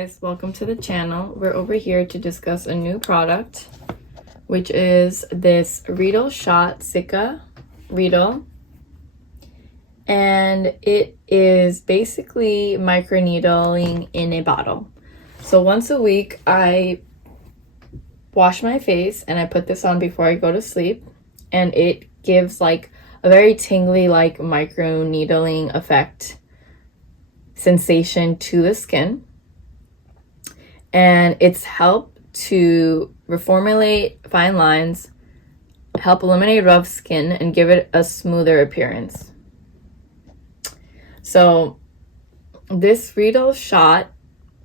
guys, welcome to the channel. We're over here to discuss a new product, which is this Reedle shot Sika Reedle, and it is basically microneedling in a bottle. So once a week I wash my face and I put this on before I go to sleep, and it gives like a very tingly like microneedling effect sensation to the skin, and it's helped to reformulate fine lines, help eliminate rough skin, and give it a smoother appearance. So this Reedle shot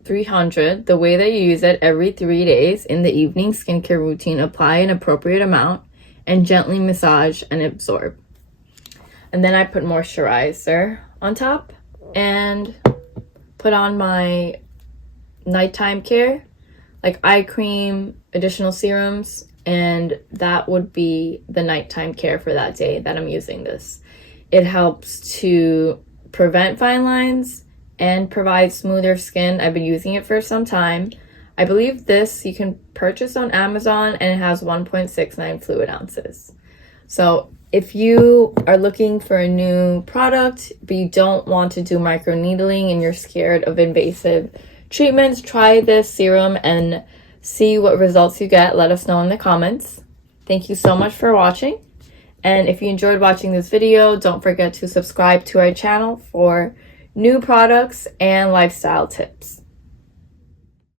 300, the way that you use it: every 3 days in the evening skincare routine, apply an appropriate amount and gently massage and absorb. And then I put moisturizer on top and put on my nighttime care, like eye cream, additional serums, and that would be the nighttime care for that day that I'm using this. It helps to prevent fine lines and provide smoother skin. I've been using it for some time. I believe this you can purchase on Amazon, and it has 1.69 fluid ounces. So if you are looking for a new product, but you don't want to do microneedling and you're scared of invasive treatments, try this serum and see what results you get. Let us know in the comments. Thank you so much for watching. And if you enjoyed watching this video, don't forget to subscribe to our channel for new products and lifestyle tips.